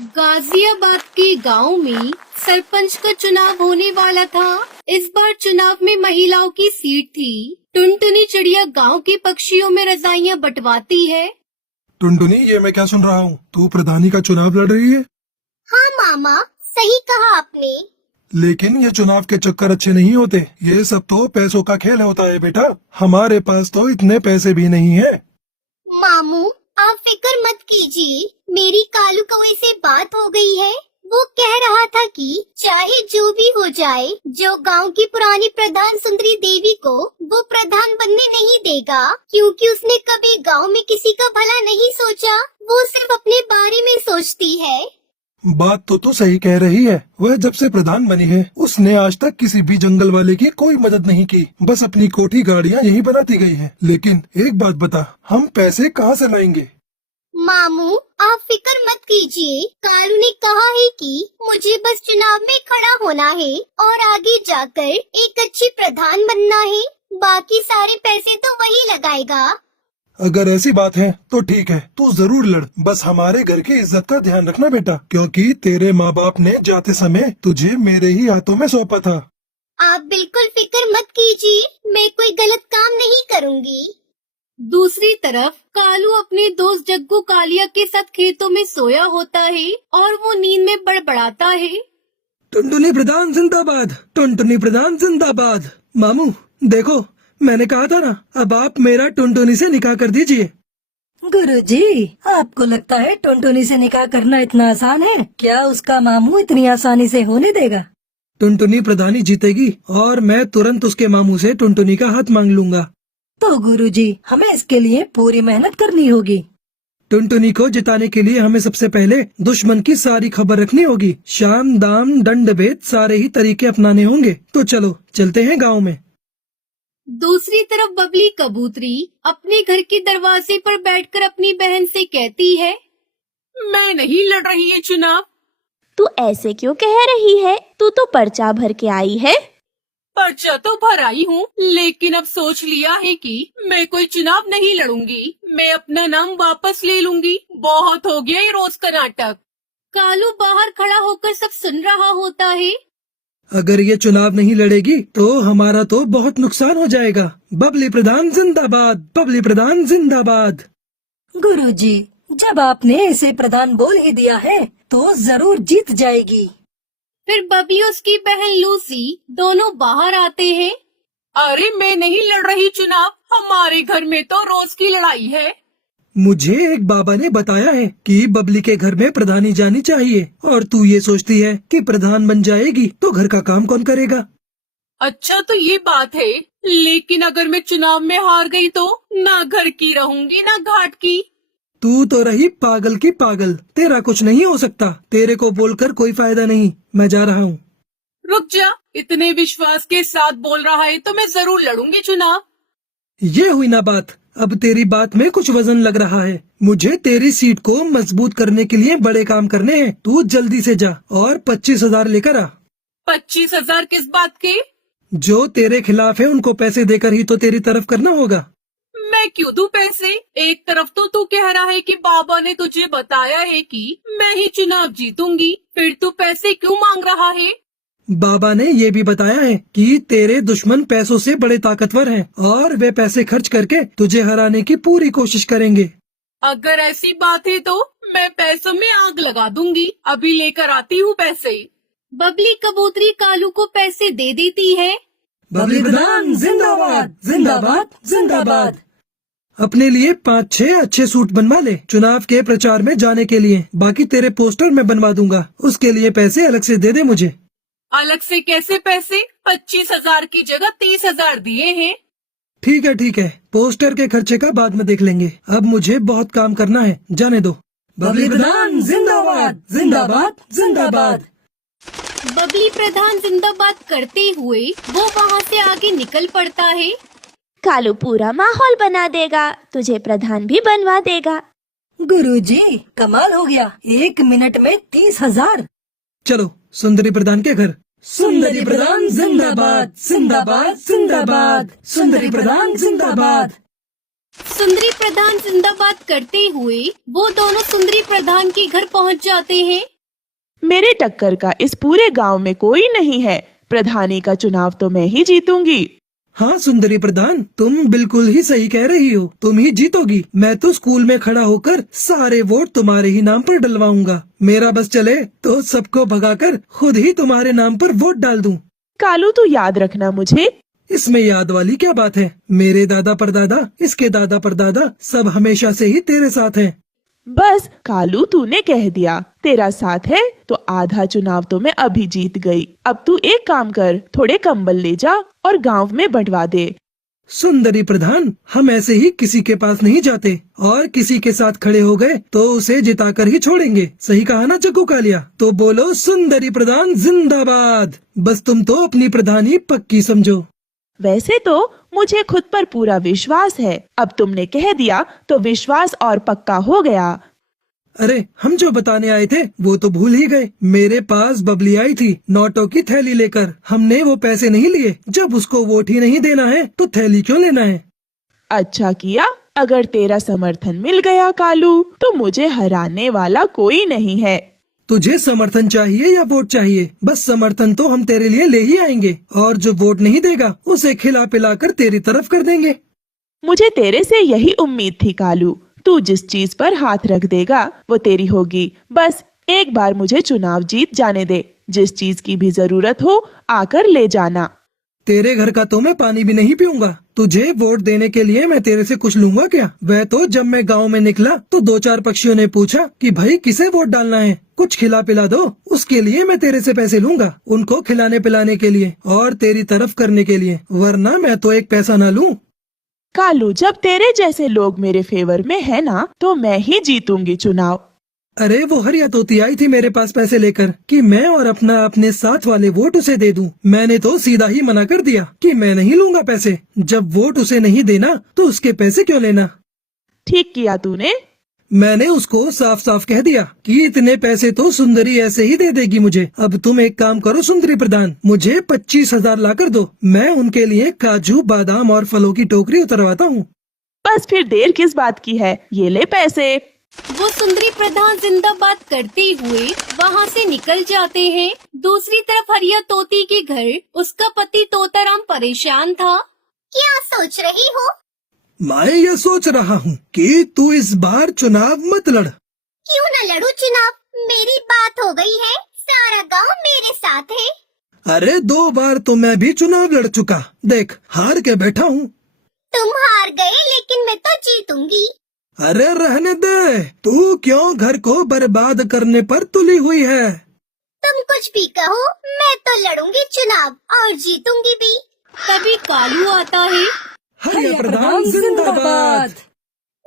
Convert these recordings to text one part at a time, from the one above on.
गाजियाबाद के गांव में सरपंच का चुनाव होने वाला था। इस बार चुनाव में महिलाओं की सीट थी। टुनटुनी चिड़िया गांव के पक्षियों में रजाइयां बंटवाती है। टुनटुनी, ये मैं क्या सुन रहा हूँ? तू प्रधानी का चुनाव लड़ रही है? हाँ मामा, सही कहा आपने। लेकिन ये चुनाव के चक्कर अच्छे नहीं होते। ये सब तो पैसों का खेल होता है बेटा। हमारे पास तो इतने पैसे भी नहीं है। मामू, आप फिक्र मत कीजिए, मेरी कालू कौवे से बात हो गई है। वो कह रहा था कि चाहे जो भी हो जाए, जो गांव की पुरानी प्रधान सुंदरी देवी को वो प्रधान बनने नहीं देगा, क्योंकि उसने कभी गांव में किसी का भला नहीं सोचा। वो सिर्फ अपने बारे में सोचती है। बात तो तू सही कह रही है। वह जब से प्रधान बनी है, उसने आज तक किसी भी जंगल वाले की कोई मदद नहीं की। बस अपनी कोठी गाड़ियाँ यही बनाती गई है। लेकिन एक बात बता, हम पैसे कहाँ से लाएंगे? मामू, आप फिक्र मत कीजिए। कालू ने कहा है कि मुझे बस चुनाव में खड़ा होना है और आगे जाकर एक अच्छी प्रधान बनना है। बाकी सारे पैसे तो वही लगाएगा। अगर ऐसी बात है तो ठीक है, तू जरूर लड़। बस हमारे घर की इज्जत का ध्यान रखना बेटा, क्योंकि तेरे माँ बाप ने जाते समय तुझे मेरे ही हाथों में सौंपा था। आप बिल्कुल फिक्र मत कीजिए, मैं कोई गलत काम नहीं करूँगी। दूसरी तरफ कालू अपने दोस्त जग्गू कालिया के साथ खेतों में सोया होता है और वो नींद में बड़बड़ाता है। टुनटुनी प्रधान जिंदाबाद, टुनटुनी प्रधान जिंदाबाद। मामू देखो, मैंने कहा था ना, अब आप मेरा टुनटुनी से निकाह कर दीजिए। गुरुजी, आपको लगता है टुनटुनी से निकाह करना इतना आसान है? क्या उसका मामू इतनी आसानी से होने देगा? टुनटुनी प्रधानी जीतेगी और मैं तुरंत उसके मामू से टुनटुनी का हाथ मांग लूंगा। तो गुरुजी, हमें इसके लिए पूरी मेहनत करनी होगी। टुनटुनी को जिताने के लिए हमें सबसे पहले दुश्मन की सारी खबर रखनी होगी। शाम दाम दंड भेद सारे ही तरीके अपनाने होंगे। तो चलो चलते हैं गाँव में। दूसरी तरफ बबली कबूतरी अपने घर के दरवाजे पर बैठकर अपनी बहन से कहती है, मैं नहीं लड़ रही है चुनाव। तू ऐसे क्यों कह रही है? तू तो पर्चा भर के आई है। पर्चा तो भर आई हूँ, लेकिन अब सोच लिया है कि मैं कोई चुनाव नहीं लड़ूंगी। मैं अपना नाम वापस ले लूंगी। बहुत हो गया ये रोज का नाटक। कालू बाहर खड़ा होकर सब सुन रहा होता है। अगर ये चुनाव नहीं लड़ेगी तो हमारा तो बहुत नुकसान हो जाएगा। बबली प्रधान जिंदाबाद, बबली प्रधान जिंदाबाद। गुरुजी, जब आपने इसे प्रधान बोल ही दिया है तो जरूर जीत जाएगी। फिर बबली उसकी बहन लूसी दोनों बाहर आते हैं। अरे मैं नहीं लड़ रही चुनाव, हमारे घर में तो रोज की लड़ाई है। मुझे एक बाबा ने बताया है कि बबली के घर में प्रधानी जानी चाहिए, और तू ये सोचती है कि प्रधान बन जाएगी तो घर का काम कौन करेगा? अच्छा तो ये बात है, लेकिन अगर मैं चुनाव में हार गई तो ना घर की रहूंगी ना घाट की। तू तो रही पागल की पागल, तेरा कुछ नहीं हो सकता। तेरे को बोलकर कोई फायदा नहीं, मैं जा रहा हूँ। रुक जा, इतने विश्वास के साथ बोल रहा है तो मैं जरूर लड़ूंगी चुनाव। ये हुई ना बात। अब तेरी बात में कुछ वजन लग रहा है। मुझे तेरी सीट को मजबूत करने के लिए बड़े काम करने हैं। तू जल्दी से जा और 25,000 लेकर आ। 25,000 किस बात के? जो तेरे खिलाफ है उनको पैसे देकर ही तो तेरी तरफ करना होगा। मैं क्यों दूं पैसे? एक तरफ तो तू कह रहा है कि बाबा ने तुझे बताया है कि मैं ही चुनाव जीतूंगी, फिर तू पैसे क्यों मांग रहा है? बाबा ने ये भी बताया है कि तेरे दुश्मन पैसों से बड़े ताकतवर हैं और वे पैसे खर्च करके तुझे हराने की पूरी कोशिश करेंगे। अगर ऐसी बात है तो मैं पैसों में आग लगा दूंगी। अभी लेकर आती हूँ पैसे। बबली कबूतरी कालू को पैसे दे देती है। बबली प्रधान जिंदाबाद, जिंदाबाद, जिंदाबाद। अपने लिए 5-6 अच्छे सूट बनवा ले चुनाव के प्रचार में जाने के लिए। बाकी तेरे पोस्टर मैं बनवा दूंगा, उसके लिए पैसे अलग से दे दे मुझे। अलग से कैसे पैसे? 25,000 की जगह 30,000 दिए हैं। ठीक है, पोस्टर के खर्चे का बाद में देख लेंगे। अब मुझे बहुत काम करना है, जाने दो। बबली प्रधान जिंदाबाद, जिंदाबाद, जिंदाबाद। बबली प्रधान जिंदाबाद करते हुए वो वहाँ से आगे निकल पड़ता है। कालू पूरा माहौल बना देगा, तुझे प्रधान भी बनवा देगा। गुरुजी, कमाल हो गया, 1 मिनट में 30,000। चलो सुंदरी प्रधान के घर। सुंदरी प्रधान जिंदाबाद, जिंदाबाद, जिंदाबाद। सुंदरी प्रधान जिंदाबाद। सुंदरी प्रधान जिंदाबाद करते हुए वो दोनों सुंदरी प्रधान के घर पहुंच जाते हैं। मेरे टक्कर का इस पूरे गांव में कोई नहीं है। प्रधानी का चुनाव तो मैं ही जीतूंगी। हाँ सुंदरी प्रधान, तुम बिल्कुल ही सही कह रही हो, तुम ही जीतोगी। मैं तो स्कूल में खड़ा होकर सारे वोट तुम्हारे ही नाम पर डलवाऊंगा। मेरा बस चले तो सबको भगाकर खुद ही तुम्हारे नाम पर वोट डाल दूं। कालू तू याद रखना मुझे। इसमें याद वाली क्या बात है? मेरे दादा परदादा, इसके दादा परदादा सब हमेशा से ही तेरे साथ हैं। बस कालू तूने कह दिया तेरा साथ है तो आधा चुनाव तो मैं अभी जीत गई। अब तू एक काम कर, थोड़े कंबल ले जा और गांव में बंटवा दे। सुंदरी प्रधान, हम ऐसे ही किसी के पास नहीं जाते और किसी के साथ खड़े हो गए तो उसे जिताकर ही छोड़ेंगे। सही कहा ना चक्कू कालिया? तो बोलो सुंदरी प्रधान जिंदाबाद। बस तुम तो अपनी प्रधानी पक्की समझो। वैसे तो मुझे खुद पर पूरा विश्वास है। अब तुमने कह दिया तो विश्वास और पक्का हो गया। अरे हम जो बताने आए थे वो तो भूल ही गए। मेरे पास बबली आई थी नोटों की थैली लेकर। हमने वो पैसे नहीं लिए। जब उसको वोट ही नहीं देना है तो थैली क्यों लेना है? अच्छा किया। अगर तेरा समर्थन मिल गया कालू तो मुझे हराने वाला कोई नहीं है। तुझे समर्थन चाहिए या वोट चाहिए? बस समर्थन तो हम तेरे लिए ले ही आएंगे और जो वोट नहीं देगा उसे खिला पिला कर तेरी तरफ कर देंगे। मुझे तेरे से यही उम्मीद थी कालू। तू जिस चीज पर हाथ रख देगा वो तेरी होगी। बस एक बार मुझे चुनाव जीत जाने दे। जिस चीज की भी जरूरत हो आकर ले जाना। तेरे घर का तो मैं पानी भी नहीं पीऊंगा। तुझे वोट देने के लिए मैं तेरे से कुछ लूंगा क्या? वह तो जब मैं गांव में निकला तो 2-4 पक्षियों ने पूछा कि भाई किसे वोट डालना है, कुछ खिला पिला दो। उसके लिए मैं तेरे से पैसे लूंगा, उनको खिलाने पिलाने के लिए और तेरी तरफ करने के लिए, वरना मैं तो एक पैसा न लूं। कालू जब तेरे जैसे लोग मेरे फेवर में है ना तो मैं ही जीतूंगी चुनाव। अरे वो हरिया तोती आई थी मेरे पास पैसे लेकर कि मैं और अपने साथ वाले वोट उसे दे दूं। मैंने तो सीधा ही मना कर दिया कि मैं नहीं लूंगा पैसे। जब वोट उसे नहीं देना तो उसके पैसे क्यों लेना? ठीक किया तूने। मैंने उसको साफ साफ कह दिया कि इतने पैसे तो सुंदरी ऐसे ही दे देगी मुझे। अब तुम एक काम करो सुंदरी प्रधान, मुझे 25,000 ला कर दो। मैं उनके लिए काजू बादाम और फलों की टोकरी उतरवाता हूँ। बस फिर देर किस बात की है, ये ले पैसे। वो सुंदरी प्रधान जिंदाबाद करते हुए वहाँ से निकल जाते हैं। दूसरी तरफ हरिया तोती के घर उसका पति तोताराम परेशान था। क्या सोच रही हो? मैं ये सोच रहा हूँ कि तू इस बार चुनाव मत लड़। क्यों न लड़ू चुनाव? मेरी बात हो गई है, सारा गांव मेरे साथ है। अरे 2 बार तो मैं भी चुनाव लड़ चुका, देख हार के बैठा हूँ। तुम हार गए लेकिन मैं तो जीतूंगी। अरे रहने दे, तू क्यों घर को बर्बाद करने पर तुली हुई है? तुम कुछ भी कहो, मैं तो लड़ूंगी चुनाव और जीतूंगी भी। तभी कालू आता है। हरिया प्रधान जिंदाबाद।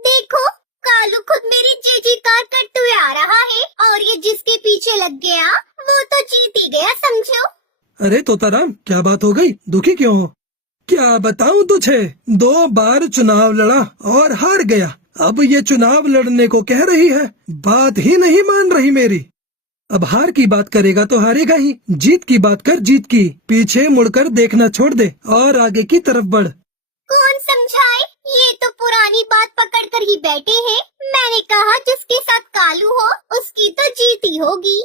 देखो कालू खुद मेरी जीजी कार करते हुए आ रहा है और ये जिसके पीछे लग गया वो तो जीत ही गया समझो। अरे तोताराम क्या बात हो गई? दुखी क्यों हो? क्या बताऊं तुझे, 2 बार चुनाव लड़ा और हार गया। अब ये चुनाव लड़ने को कह रही है, बात ही नहीं मान रही मेरी। अब हार की बात करेगा तो हारेगा ही। जीत की बात कर जीत की। पीछे मुड़कर देखना छोड़ दे और आगे की तरफ बढ़। कौन समझाए? ये तो पुरानी बात पकड़ कर ही बैठे हैं। मैंने कहा जिसके साथ कालू हो उसकी तो जीत ही होगी।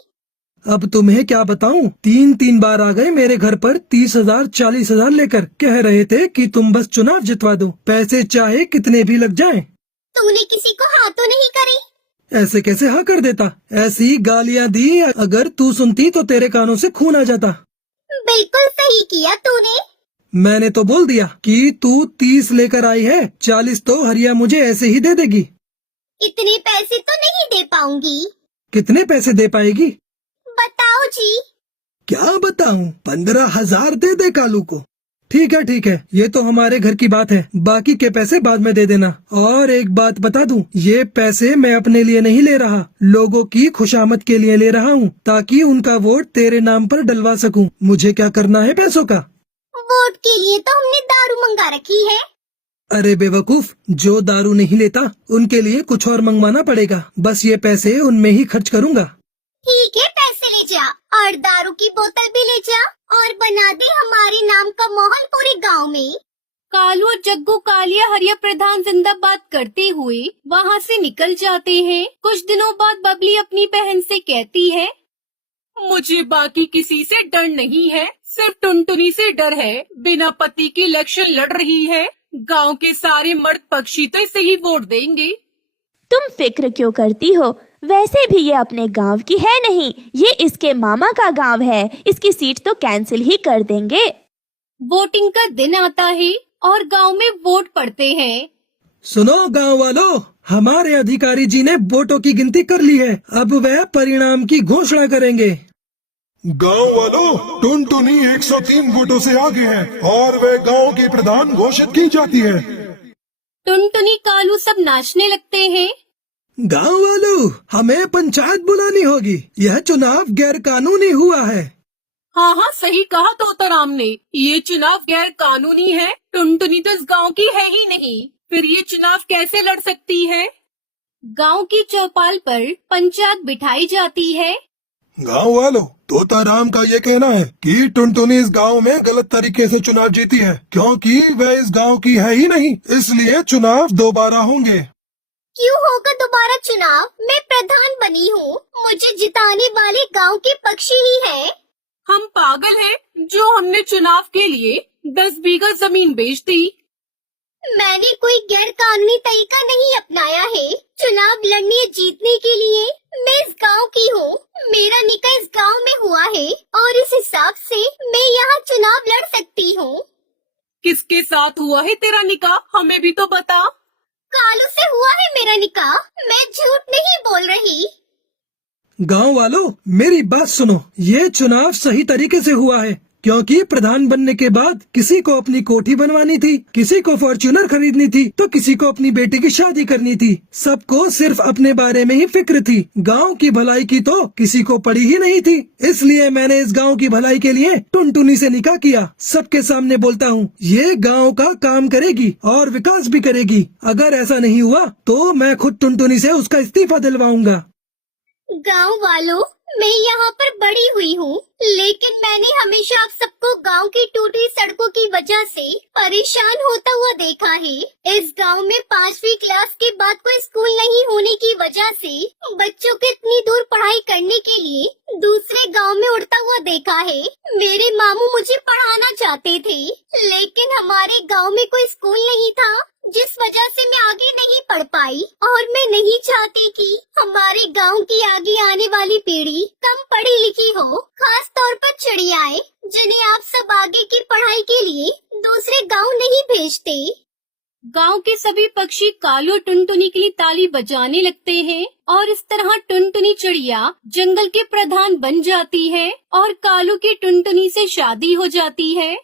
अब तुम्हें क्या बताऊं, 3 बार आ गए मेरे घर पर 30,000 40,000 लेकर। कह रहे थे कि तुम बस चुनाव जितवा दो, पैसे चाहे कितने भी लग जाएं। तूने किसी को हाँ तो नहीं करे? ऐसे कैसे हाँ कर देता? ऐसी गालियां दी, अगर तू सुनती तो तेरे कानों से खून आ जाता। बिल्कुल सही किया तूने। मैंने तो बोल दिया कि तू 30 लेकर आई है, 40 तो हरिया मुझे ऐसे ही दे देगी। इतने पैसे तो नहीं दे पाऊंगी। कितने पैसे दे पाएगी? बताओ जी। क्या बताऊं, 15,000 दे दे कालू को। ठीक है, ये तो हमारे घर की बात है, बाकी के पैसे बाद में दे देना। और एक बात बता दूं, ये पैसे मैं अपने लिए नहीं ले रहा, लोगों की खुशामद के लिए ले रहा हूँ, ताकि उनका वोट तेरे नाम पर डलवा सकूं। मुझे क्या करना है पैसों का? वोट के लिए तो हमने दारू मंगा रखी है। अरे बेवकूफ, जो दारू नहीं लेता उनके लिए कुछ और मंगवाना पड़ेगा। बस ये पैसे उनमें ही खर्च करूँगा। ठीक है, पैसे ले जा और दारू की बोतल भी ले जा और बना दे हमारे नाम का माहौल पूरे गांव में। कालू और जग्गू कालिया हरिया प्रधान जिंदाबाद करते हुए वहाँ से निकल जाते हैं। कुछ दिनों बाद बबली अपनी बहन से कहती है, मुझे बाकी किसी से डर नहीं है, सिर्फ टुनटुनी से डर है। बिना पति के इलेक्शन लड़ रही है। गांव के सारे मर्द पक्षी तो इसे ही वोट देंगे। तुम फिक्र क्यों करती हो? वैसे भी ये अपने गांव की है नहीं, ये इसके मामा का गांव है। इसकी सीट तो कैंसिल ही कर देंगे। वोटिंग का दिन आता है और गांव में वोट पड़ते हैं। सुनो गांव वालों, हमारे अधिकारी जी ने वोटों की गिनती कर ली है। अब वह परिणाम की घोषणा करेंगे। गांव वालों, टुनटुनी 103 वोटों से आगे है और वह गांव की प्रधान घोषित की जाती है। टुनटुनी कालू सब नाचने लगते हैं। गांव वालों, हमें पंचायत बुलानी होगी। यह चुनाव गैर कानूनी हुआ है। हाँ हाँ, सही कहा तोताराम ने। ये चुनाव गैर कानूनी है। टुनटुनी तो इस गांव की है ही नहीं, फिर ये चुनाव कैसे लड़ सकती है? गांव की चौपाल पर पंचायत बिठाई जाती है। गांव वालों, तोताराम का ये कहना है कि टुनटुनी इस गांव में गलत तरीके से चुनाव जीती है, क्योंकि वह इस गांव की है ही नहीं, इसलिए चुनाव दोबारा होंगे। क्यों होगा दोबारा चुनाव? मैं प्रधान बनी हूँ, मुझे जिताने वाले गांव के पक्षी ही हैं। हम पागल हैं जो हमने चुनाव के लिए 10 बीघा जमीन बेच दी। मैंने कोई गैर कानूनी तरीका नहीं अपनाया है। चुनाव लड़ने जीतने के लिए मैं इस गांव की हूँ। मेरा निकाह इस गांव में हुआ है और इस हिसाब से मैं यहाँ चुनाव लड़ सकती हूँ। किसके साथ हुआ है तेरा निकाह? हमें भी तो बता। कालू से हुआ है मेरा निकाह, मैं झूठ नहीं बोल रही। गांव वालों, मेरी बात सुनो। ये चुनाव सही तरीके से हुआ है, क्योंकि प्रधान बनने के बाद किसी को अपनी कोठी बनवानी थी, किसी को फॉर्च्यूनर खरीदनी थी, तो किसी को अपनी बेटी की शादी करनी थी। सबको सिर्फ अपने बारे में ही फिक्र थी। गांव की भलाई की तो किसी को पड़ी ही नहीं थी। इसलिए मैंने इस गांव की भलाई के लिए टुनटुनी से निकाह किया। सबके सामने बोलता हूँ, ये गांव का काम करेगी और विकास भी करेगी। अगर ऐसा नहीं हुआ तो मैं खुद टुनटुनी से उसका इस्तीफा दिलवाऊंगा। गांव वालों, मैं यहाँ पर बड़ी हुई हूँ, लेकिन मैंने हमेशा आप सबको गांव की टूटी सड़कों की वजह से परेशान होता हुआ देखा है। इस गांव में 5वीं क्लास के बाद कोई स्कूल नहीं होने की वजह से बच्चों को इतनी दूर पढ़ाई करने के लिए दूसरे गांव में उड़ता हुआ देखा है। मेरे मामू मुझे पढ़ाना चाहते थे, लेकिन हमारे गाँव में कोई स्कूल नहीं था, जिस वजह से मैं आगे नहीं पढ़ पाई। और मैं नहीं चाहती कि हमारे गांव की आगे आने वाली पीढ़ी कम पढ़ी लिखी हो, खास तौर पर चिड़ियाएं, जिन्हें आप सब आगे की पढ़ाई के लिए दूसरे गांव नहीं भेजते। गांव के सभी पक्षी कालू और टुनटुनी के लिए ताली बजाने लगते हैं और इस तरह टुनटुनी चिड़िया जंगल के प्रधान बन जाती है और कालू की टुनटुनी से शादी हो जाती है।